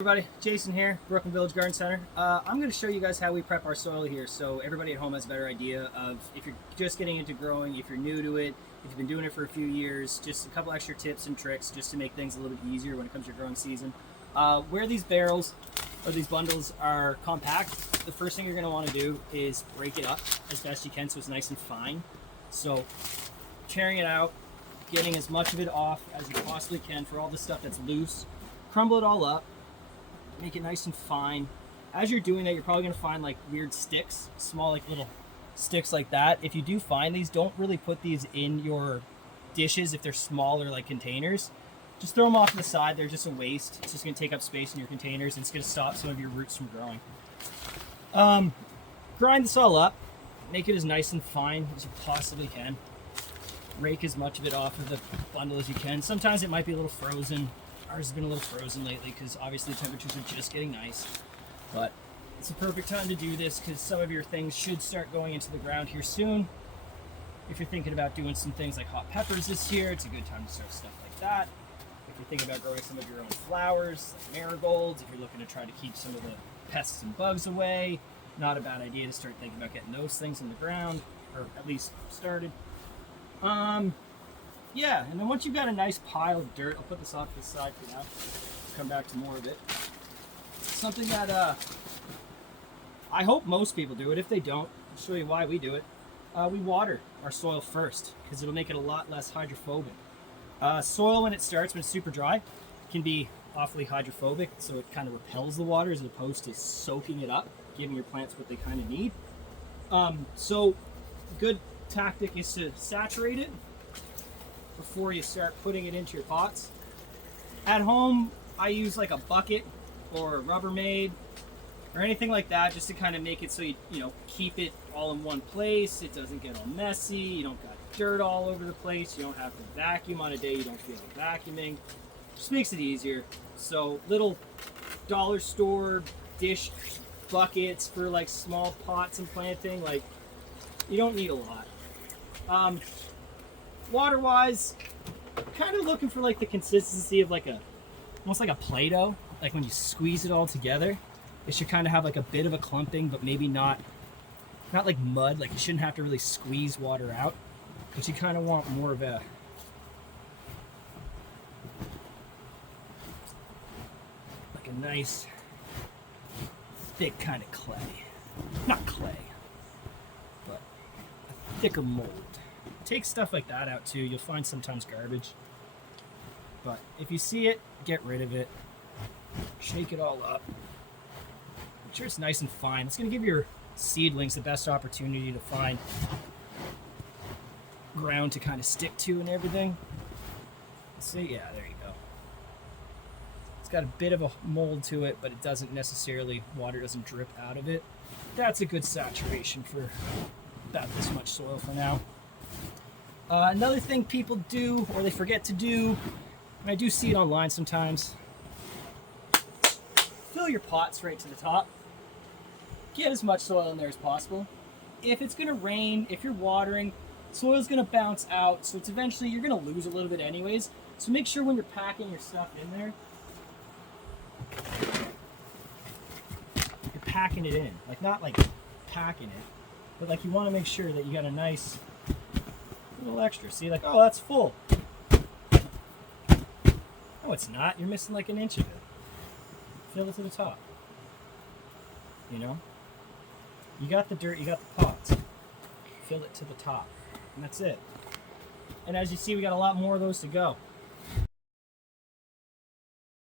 Everybody, Jason here, Brooklyn Village Garden Center. I'm going to show you guys how we prep our soil here so everybody at home has a better idea of if you're just getting into growing, if you're new to it, if you've been doing it for a few years, just a couple extra tips and tricks just to make things a little bit easier when it comes to your growing season. Where these barrels or these bundles are compact, the first thing you're going to want to do is break it up as best you can so it's nice and fine. So tearing it out, getting as much of it off as you possibly can for all the stuff that's loose, crumble it all up. Make it nice and fine. As you're doing that, you're probably going to find like weird sticks, small like little sticks like that. If you do find these, don't really put these in your dishes if they're smaller like containers. Just throw them off to the side. They're just a waste. It's just going to take up space in your containers and it's going to stop some of your roots from growing. Grind this all up. Make it as nice and fine as you possibly can. Rake as much of it off of the bundle as you can. Sometimes it might be a little frozen. Ours has been a little frozen lately because obviously the temperatures are just getting nice. But it's a perfect time to do this because some of your things should start going into the ground here soon. If you're thinking about doing some things like hot peppers this year, it's a good time to start stuff like that. If you're thinking about growing some of your own flowers, like marigolds, if you're looking to try to keep some of the pests and bugs away, not a bad idea to start thinking about getting those things in the ground, or at least started. Yeah, and then once you've got a nice pile of dirt, I'll put this off to the side for now. Come back to more of it. Something that I hope most people do it. If they don't, I'll show you why we do it. We water our soil first because it'll make it a lot less hydrophobic. Soil when it's super dry, can be awfully hydrophobic, so it kind of repels the water as opposed to soaking it up, giving your plants what they kind of need. So good tactic is to saturate it before you start putting it into your pots. At home, I use like a bucket or a Rubbermaid or anything like that just to kind of make it so you keep it all in one place. It doesn't get all messy. You don't got dirt all over the place. You don't have to vacuum on a day you don't feel like vacuuming. Just makes it easier. So little dollar store dish buckets for like small pots and planting, like you don't need a lot. Water wise, kind of looking for like the consistency of like almost like a Play-Doh. Like when you squeeze it all together, it should kind of have like a bit of a clumping, but maybe not like mud. Like you shouldn't have to really squeeze water out, but you kind of want more of a nice thick kind of clay. Not clay, but a thicker mold. Take stuff like that out too. You'll find sometimes garbage. But if you see it, get rid of it. Shake it all up. Make sure it's nice and fine. It's going to give your seedlings the best opportunity to find ground to kind of stick to and everything. See, yeah, there you go. It's got a bit of a mold to it, but it doesn't necessarily, water doesn't drip out of it. That's a good saturation for about this much soil for now. Another thing people do, or they forget to do, and I do see it online sometimes, fill your pots right to the top. Get as much soil in there as possible. If it's going to rain, if you're watering, soil's going to bounce out, so it's eventually, you're going to lose a little bit anyways. So make sure when you're packing your stuff in there, you're packing it in. Like not like packing it, but like you want to make sure that you got a nice little extra. See, like, oh, that's full. No, it's not. You're missing like an inch of it. Fill it to the top. You know? You got the dirt, you got the pots. Fill it to the top. And that's it. And as you see, we got a lot more of those to go.